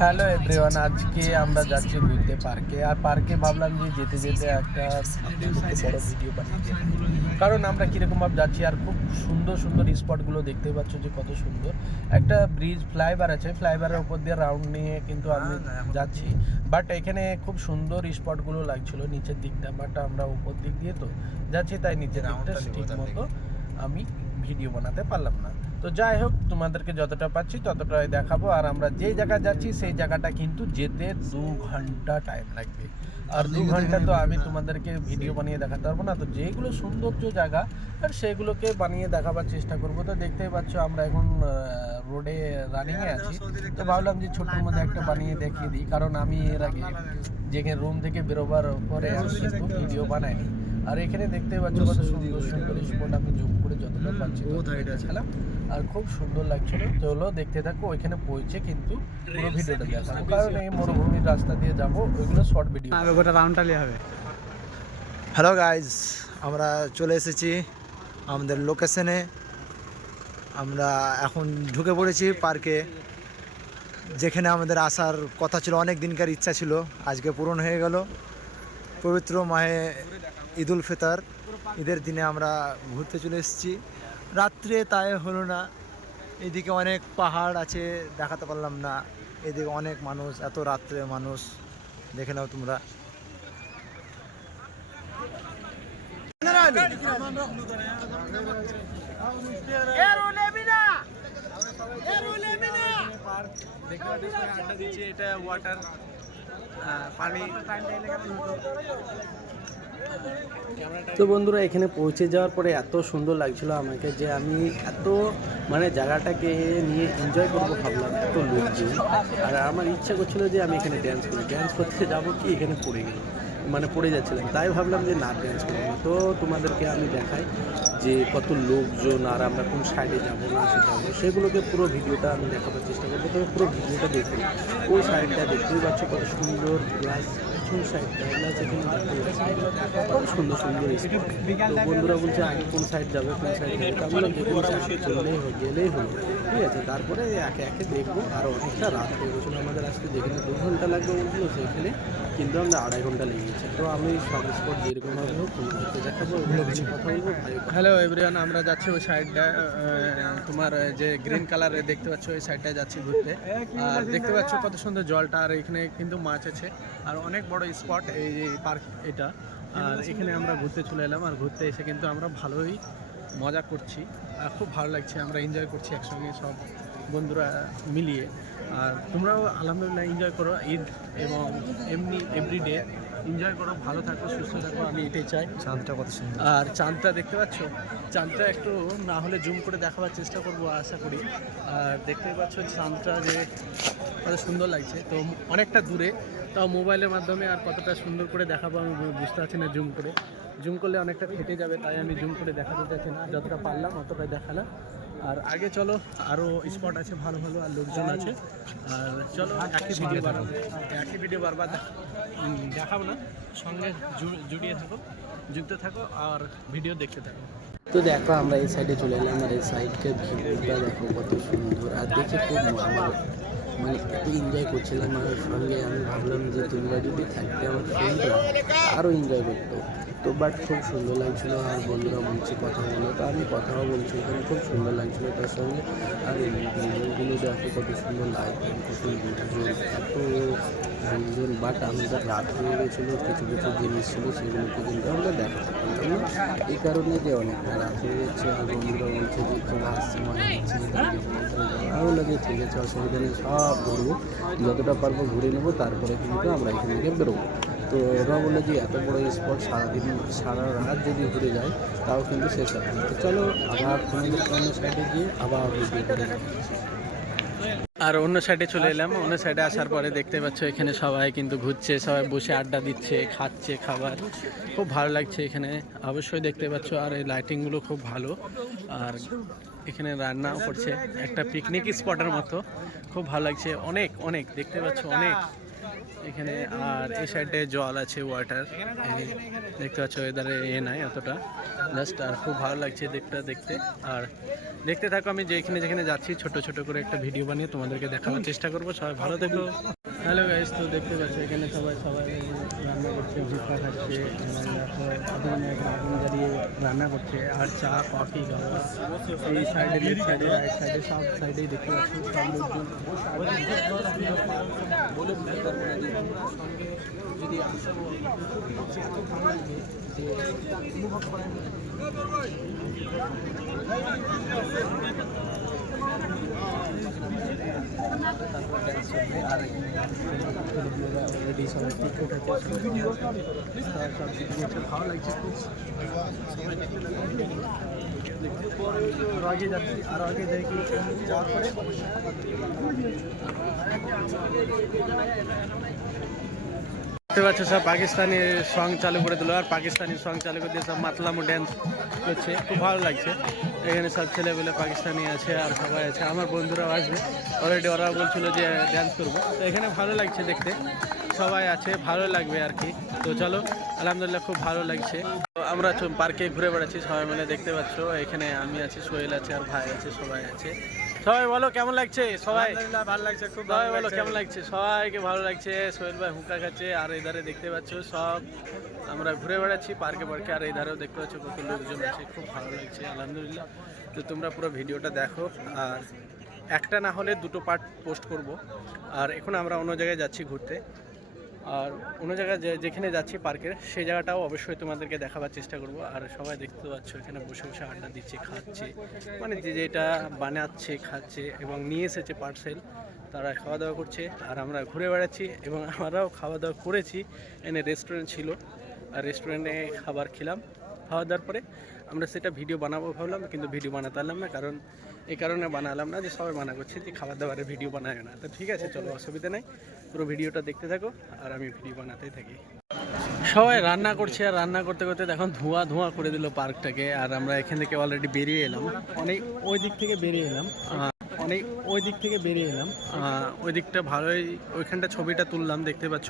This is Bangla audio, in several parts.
হ্যালো এভরিওয়ান, আজকে আমরা যাচ্ছি ঘুরতে পার্কে। আর পার্কে ভাবলাম যে যেতে যেতে একটা বড় ভিডিও বানিয়ে দিই, কারণ আমরা কীরকমভাবে যাচ্ছি আর খুব সুন্দর সুন্দর স্পটগুলো দেখতে পাচ্ছ যে কত সুন্দর। একটা ব্রিজ ফ্লাইওভার আছে, ফ্লাইওভারের উপর দিয়ে রাউন্ড নিয়ে কিন্তু আমি যাচ্ছি। বাট এখানে খুব সুন্দর স্পটগুলো লাগছিল নিচের দিকটা, বাট আমরা উপর দিক দিয়ে তো যাচ্ছি, তাই নিচের দিকটা ঠিক মতো আমি ভিডিও বানাতে পারলাম না। তো যাই হোক, তোমাদেরকে যতটা পাচ্ছি ততটাই দেখাবো। আর আমরা যে জায়গায় যাচ্ছি সেই জায়গাটা কিন্তু যেতে 2 ঘন্টা টাইম লাগবে। আর 2 ঘন্টা তো আমি তোমাদেরকে ভিডিও বানিয়ে দেখাতে পারবো না। তো যেগুলো সৌন্দর্য জায়গা আর সেগুলোকে বানিয়ে দেখাবার চেষ্টা করবো। তো দেখতেই পাচ্ছ আমরা এখন রোডে রানিংয়ে আছি। তো ভাবলাম যে ছোটোর মধ্যে একটা বানিয়ে দেখিয়ে দিই, কারণ আমি এর আগে যেখানে রুম থেকে বেরোবার পরে কিন্তু ভিডিও বানাইনি। আর এখানে দেখতেই পাচ্ছ কত সুন্দর সুন্দর স্পট, আমি জুম করে যতটা পাচ্ছি দেখালাম। আর খুব সুন্দর লাগছিল। চলো দেখতে থাকো, ওইখানে পৌঁছে কিন্তু পুরো ভিডিওটা দেখাবো, কারণ এই মরুভূমির রাস্তা দিয়ে যাবো, ওইগুলো শর্ট ভিডিও গোটা রাউন্ডটালি হবে। হ্যালো গাইজ, আমরা চলে এসেছি আমাদের লোকেশনে। আমরা এখন ঢুকে পড়েছি পার্কে, যেখানে আমাদের আসার কথা ছিল, অনেক দিনকার ইচ্ছা ছিল, আজকে পূরণ হয়ে গেল। পবিত্র মাহে ঈদুল ফিতর, ঈদের দিনে আমরা ঘুরতে চলে এসেছি। রাত্রে তাই হলো না, এদিকে অনেক পাহাড় আছে, দেখাতে পারলাম না। এদিকে অনেক মানুষ, এত রাত্রে মানুষ, দেখে নাও তোমরা। আড্ডা দিচ্ছি, এটা ওয়াটার পানি। তো বন্ধুরা, এখানে পৌঁছে যাওয়ার পরে এত সুন্দর লাগছিল আমাকে যে আমি এত জায়গাটাকে নিয়ে এনজয় করবো ভাবলাম, এত লোকজন। আর আমার ইচ্ছা করছিল যে আমি এখানে ড্যান্স করতে যাবো, কি এখানে পড়ে যাচ্ছিলাম, তাই ভাবলাম যে না, ড্যান্স করবো। তো তোমাদেরকে আমি দেখাই যে কত লোকজন আর আমরা কোন সাইডে যাবো না যাবো, সেগুলোকে পুরো ভিডিওটা আমি দেখাবার চেষ্টা করবো। তবে পুরো ভিডিওটা দেখুন। ওই সাইডটা দেখতেই পাচ্ছ কত সুন্দর, প্লাস পেছন সাইডটা প্লাস এখানে খুব সুন্দর সুন্দর স্পট। তো বন্ধুরা বলছে আগে কোন সাইড যাবে, কোন সাইড যাবে, তা বললাম যে কোন সাইড গেলেই হলো, ঠিক আছে। তারপরে একে একে দেখবো। আর অনেকটা রাত হয়ে গেছিলো আমাদের আসতে, যেখানে 2 ঘন্টা লাগবে বলছিল, সেখানে কিন্তু আমরা 2.5 ঘন্টা লেগেছে। তো আমি সব স্পট যেরকমভাবে হোক তোমাদেরকে দেখাবো, ওগুলো কিছু কথা বলবো। হ্যালো এভরিওয়ান, আমরা যাচ্ছি ওই সাইডটা, তোমার যে গ্রিন কালারে দেখতে পাচ্ছ, ওই সাইডটায় যাচ্ছি ঘুরতে। আর দেখতে পাচ্ছ কত সুন্দর জলটা, আর এখানে কিন্তু মাছ আছে, আর অনেক বড় স্পট এই পার্ক এটা। আর এখানে আমরা ঘুরতে চলে এলাম, আর ঘুরতে এসে কিন্তু আমরা ভালোই মজা করছি, আর খুব ভালো লাগছে, আমরা এনজয় করছি একসঙ্গে সব বন্ধুরা মিলিয়ে। আর তোমরাও আলহামদুলিল্লাহ এনজয় করো ঈদ, এবং এমনি এভরিডে এনজয় করো, ভালো থাকো, সুস্থ থাকো, আমি এটাই চাই। চাঁদটা কত সুন্দর, আর চাঁদটা দেখতে পাচ্ছ, চাঁদটা একটু না হলে জুম করে দেখাবার চেষ্টা করবো আশা করি। আর দেখতে পাচ্ছ চাঁদটা যে কত সুন্দর লাগছে, তো অনেকটা দূরে, তাও মোবাইলের মাধ্যমে আর কতটা সুন্দর করে দেখাবো আমি বুঝতে পারছি না। জুম করলে অনেকটা ফেটে যাবে, তাই আমি জুম করে দেখাতে চাচ্ছি না, যতটা পারলাম অতটাই দেখালাম। আর আগে চলো, আরও স্পট আছে ভালো ভালো, আর লোকজন আছে। আর চলো একই ভিডিও বারবার দেখাবো না, সঙ্গে যুক্ত থাকো আর ভিডিও দেখতে থাকো। তো দেখো, আমরা এই সাইডে চলে এলাম, আর এই সাইডকে ভিউটা দেখো কত সুন্দর, আর দেখে খুব আমার এত এনজয় করছিলাম। আর সঙ্গে আমি ভাবলাম যে তোমরা যদি থাকতে আমার ফ্রেন্ডরা আরও এনজয় করতো। তো বাট খুব সুন্দর লাগছিলো, আর বন্ধুরা বলছে কথা বলো, তো আমি কথাও বলছি, ওখানে খুব সুন্দর লাগছিলো তার সঙ্গে। আর এই ভিডিওগুলো দেখো কত সুন্দর লাগবে, কত লোকজন। বাট আমাদের রাত হয়ে গেছিলো, কিছু কিছু জিনিস ছিল সেগুলোকে কিন্তু আমরা দেখাতে পারলাম না, এই কারণে যে অনেকটা রাত হয়ে যাচ্ছে। আর বন্ধুরা বলছে যে চলে আসছে, আরও লাগে, ঠিক আছে, অসুবিধা নেই, সব ঘুরবো, যতটা পারবো ঘুরে নেবো, তারপরে কিন্তু আমরা এখান থেকে বেরোবো। তো ওরা বললো যে এত বড় স্পট সারা রাত যদি ঘুরে যায় তাও কিন্তু শেষ হবে না। তো চলো আবার তোমাদের অন্য সাইডে গিয়ে আবার ভিডিও করে যাবো। আর অন্য সাইডে চলে এলাম। অন্য সাইডে আসার পরে দেখতে পাচ্ছ এখানে সবাই কিন্তু ঘুরছে, সবাই বসে আড্ডা দিচ্ছে, খাচ্ছে খাবার, খুব ভালো লাগছে এখানে, অবশ্যই দেখতে পাচ্ছ। আর এই লাইটিংগুলো খুব ভালো, আর এখানে রান্নাও করছে, একটা পিকনিক স্পটের মতো, খুব ভালো লাগছে। অনেক অনেক দেখতে পাচ্ছ অনেক এখানে। আর এই সাইডে জল আছে, ওয়াটার দেখতে পাচ্ছ, এধারে নাই অতটা জাস্ট। আর খুব ভালো লাগছে দেখতে। আর দেখতে থাকো, আমি যেখানে যেখানে যাচ্ছি ছোট ছোট করে একটা ভিডিও বানিয়ে তোমাদেরকে দেখানোর চেষ্টা করবো। সবাই ভালো থেকো। হ্যালো গাইস, তো দেখতে পাচ্ছ এখানে সবাই রান্না করছে, ভুট্টা খাচ্ছে এবং দেখো আগুন জ্বালিয়ে রান্না করছে আর চা কফি খাওয়া। এই সাইডে লেফট সাইডে রাইট সাইডে সব সাইডেই দেখতে পাচ্ছি সব লোকজন বলে বুঝতে পারবো না যে তোমরা সঙ্গে যদি আসো এত ভালো লাগবে যে অনুভব করেন। তারপর ড্যান্স করবে আর অলরেডি সবাই টিকিট আছে, সব কিছু ভালো লাগছে খুব। আরো আগে যাচ্ছি, আরো আগে দেখি যাওয়ার পরে দেখতে পাচ্ছ সব পাকিস্তানি সং চালু করে দিল আর পাকিস্তানি সং চালু করে দিয়ে সব মাতলামো ড্যান্স করছে, খুব ভালো লাগছে। এখানে সব ছেলেবেলে পাকিস্তানি আছে আর সবাই আছে, আমার বন্ধুরাও আসবে অলরেডি, ওরা বলছিল যে ড্যান্স করবো। তো এখানে ভালো লাগছে দেখতে, সবাই আছে, ভালো লাগবে আর কি। তো চলো, আলহামদুলিল্লাহ খুব ভালো লাগছে। তো আমরা পার্কে ঘুরে বেড়াচ্ছি সবাই মিলে, দেখতে পাচ্ছ এখানে আমি আছি, সোহেল আছে আর ভাই আছে, সবাই আছে। সবাই বলো কেমন লাগছে? সবাই ভালো লাগছে, খুব সবাই বলো কেমন লাগছে? সবাইকে ভালো লাগছে। সোহেল ভাই হুঁকা খাচ্ছে আর এধারে দেখতে পাচ্ছ সব আমরা ঘুরে বেড়াচ্ছি পার্কে পার্কে, আর এধারেও দেখতে পাচ্ছ কত লোকজন আছে, খুব ভালো লাগছে আলহামদুলিল্লাহ। তো তোমরা পুরো ভিডিওটা দেখো, আর একটা না হলে দুটো পার্ট পোস্ট করব। আর এখন আমরা অন্য জায়গায় যাচ্ছি ঘুরতে, আর অন্য জায়গায় যেখানে যাচ্ছি পার্কের সেই জায়গাটাও অবশ্যই তোমাদেরকে দেখাবার চেষ্টা করব। আর সবাই দেখতে পাচ্ছ এখানে বসে বসে আড্ডা দিচ্ছে, খাচ্ছে, মানে যে যেটা বানাচ্ছে খাচ্ছে এবং নিয়ে এসেছে পার্সেল, তারা খাওয়া দাওয়া করছে আর আমরা ঘুরে বেড়াচ্ছি। এবং আমরাও খাওয়া দাওয়া করেছি, এনে রেস্টুরেন্ট ছিল আর রেস্টুরেন্টে খাবার খেলাম। খাওয়া দাওয়ার পরে আমরা সেটা ভিডিও বানাবো ভাবলাম, কিন্তু ভিডিও বানাতে পারলাম না, কারণ এই কারণে বানালাম না যে সবাই মানা করছে যে খাবার দাবারের ভিডিও বানায় না। তো ঠিক আছে, চলো, অসুবিধা নেই, পুরো ভিডিওটা দেখতে থাকো আর আমি ভিডিও বানাতেই থাকি। সবাই রান্না করছে আর রান্না করতে করতে দেখুন ধোঁয়া ধোঁয়া করে দিল পার্কটাকে। আর আমরা এখান থেকে অলরেডি বেরিয়ে এলাম, অনেক ওই দিক থেকে বেরিয়ে এলাম, ওই দিকটা ভালোই, ওইখানটা ছবিটা তুললাম দেখতে পাচ্ছ।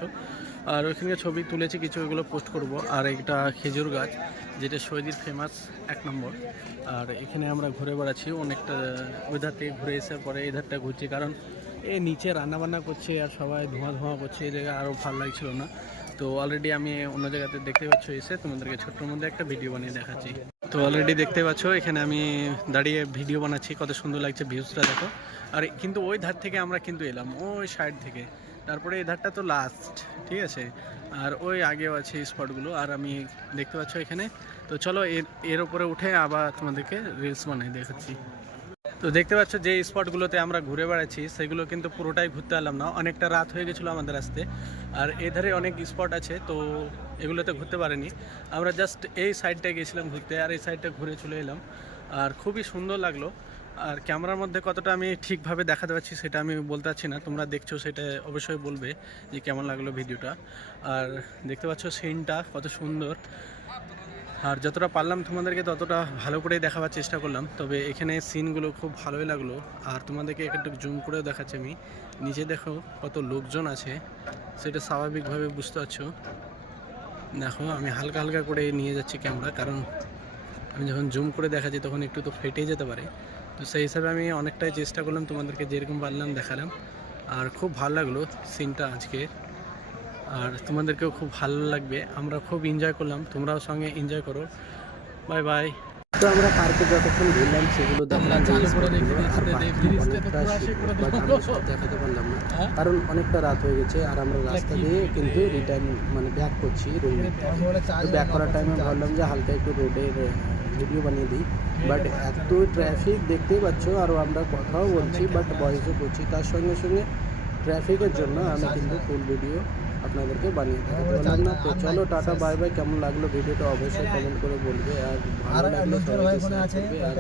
আর ওইখানে ছবি তুলেছি কিছু, ওইগুলো পোস্ট করব। আর এটা খেজুর গাছ, যেটা সৌদির ফেমাস 1 নম্বর। আর এখানে আমরা ঘুরে বেড়াচ্ছি অনেকটা, ওই ধার থেকে ঘুরে এসে পরে এই ধারটা ঘুরছি, কারণ এই নিচে রান্নাবান্না করছে আর সবাই ধোঁয়া ধোঁয়া করছে, এই জায়গায় আরও ভালো লাগছিল না। তো অলরেডি আমি অন্য জায়গাতে দেখতে পাচ্ছ এসে তোমাদেরকে ছোট্টর মধ্যে একটা ভিডিও বানিয়ে দেখাচ্ছি। তো অলরেডি দেখতে পাচ্ছ এখানে আমি দাঁড়িয়ে ভিডিও বানাচ্ছি, কত সুন্দর লাগছে ভিউজটা দেখো। আর কিন্তু ওই ধার থেকে আমরা কিন্তু এলাম ওই সাইড থেকে, তারপরে এই ধারটা তো লাস্ট, ঠিক আছে। আর ওই আগেও আছে স্পটগুলো, আর আমি দেখতে পাচ্ছ এখানে। তো চলো এর উপরে উঠে আবার তোমাদেরকে রিলস বানিয়ে দেখাচ্ছি। তো দেখতে পাচ্ছ যে স্পটগুলোতে আমরা ঘুরে বেড়াচ্ছি সেগুলো কিন্তু পুরোটাই ঘুরতে পারলাম না, অনেকটা রাত হয়ে গেছিলো আমাদের আসতে। আর এধারে অনেক স্পট আছে, তো এগুলোতে ঘুরতে পারিনি, আমরা জাস্ট এই সাইডটায় গেছিলাম ঘুরতে আর এই সাইডটা ঘুরে চলে এলাম। আর খুবই সুন্দর লাগলো। আর ক্যামেরার মধ্যে কতটা আমি ঠিকভাবে দেখাতে পারছি সেটা আমি বলতে পারছি না, তোমরা দেখছো সেটা অবশ্যই বলবে যে কেমন লাগলো ভিডিওটা। আর দেখতে পাচ্ছ সিনটা কত সুন্দর, আর যতটা পারলাম তোমাদেরকে ততটা ভালো করে দেখাবার চেষ্টা করলাম। তবে এখানে সিনগুলো খুব ভালোই লাগলো, আর তোমাদেরকে একটু জুম করেও দেখাচ্ছি আমি। নিচে দেখো কত লোকজন আছে, সেটা স্বাভাবিকভাবে বুঝতে পারছো। দেখো আমি হালকা হালকা করে নিয়ে যাচ্ছি ক্যামেরা, কারণ আমি যখন জুম করে দেখাচ্ছি তখন একটু তো ফেটে যেতে পারে। তো সেই হিসাবে আমি অনেকটাই চেষ্টা করলাম তোমাদেরকে যেরকম পারলাম দেখালাম। আর খুব ভালো লাগলো সিনটা আজকে, আর তোমাদেরকেও খুব ভালো লাগবে। আমরা খুব এনজয় করলাম, তোমরাও সঙ্গে এনজয় করো। Bye bye. তো আমরা পার্কে যতক্ষণ ঘুরলাম সেগুলো দেখাতে পারলাম না, কারণ অনেকটা রাত হয়ে গেছে আর আমরা রাস্তা দিয়ে কিন্তু রিটার্ন মানে ব্যাক করছি রুমে। ব্যাক করার টাইমে ভাবলাম যে হালকা একটু রোডের ভিডিও বানিয়ে দিই, বাট এত ট্রাফিক দেখতেই পাচ্ছ, আরও আমরা কথাও বলছি বাট ভয়েসও করছি, তার সঙ্গে সঙ্গে ট্রাফিকের জন্য আমি কিন্তু ফুল ভিডিও আপনাদেরকে বানিয়ে দেখাতে পারলাম না। তো চলো, টাটা বাই বাই। কেমন লাগলো ভিডিওটা অবশ্যই কমেন্ট করে বলবে, আর ভালো লাগলে সবাইকে শেয়ার করবে। আর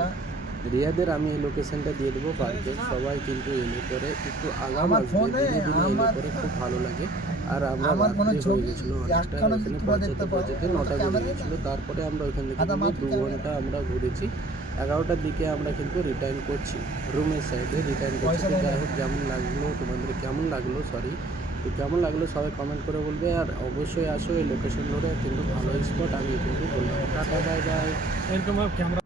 রিয়াদের আমি এই লোকেশনটা দিয়ে দেবো পার্কের, সবাই কিন্তু এলে করে একটু আগাম আসবে, দিনে দিনে এলে করে খুব ভালো লাগে। আর আমরা রাত্রি হয়ে গেছিলো অনেকটা, ওখানে পৌঁছাতে 9টা বেজে গেছিলো। তারপরে আমরা ওইখান থেকে 2 ঘন্টা আমরা ঘুরেছি, 11টার দিকে আমরা কিন্তু রিটার্ন করছি রুমের সাইডে রিটার্ন করছি। যাই হোক, যেমন লাগলো তোমাদের, কেমন লাগলো তো কেমন লাগলো সবাই কমেন্ট করে বলবে। আর অবশ্যই আসো এই লোকেশন ধরে, কিন্তু ভালো স্পট আমি কিন্তু বললাম। Tata bye bye. এরকম ক্যামেরা